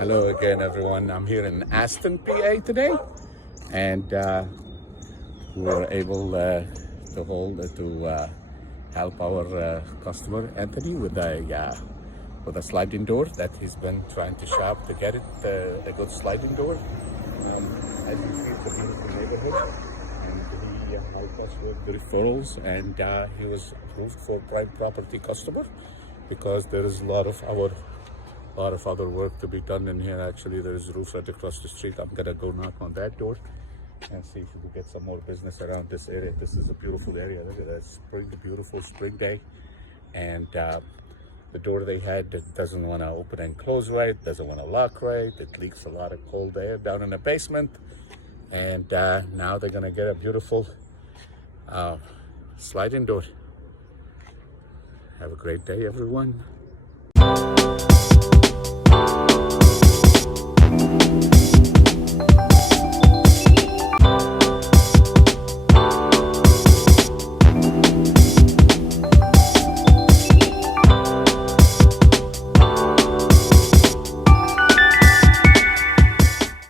Hello again, everyone. I'm here in Aston, PA today, and we were able to help our customer Anthony with a sliding door that he's been trying to shop to get it a good sliding door. As you see, it's a beautiful neighborhood, and he helped us with the referrals, and he was approved for prime property customer because there is a lot of other work to be done in here. Actually, there's a roof right across the street. I'm gonna go knock on that door and see if we can get some more business around this area. This is a beautiful area. Look at that beautiful spring day. And the door they had doesn't want to open and close right, doesn't want to lock right. It leaks a lot of cold air down in the basement. And now they're gonna get a beautiful sliding door. Have a great day, everyone.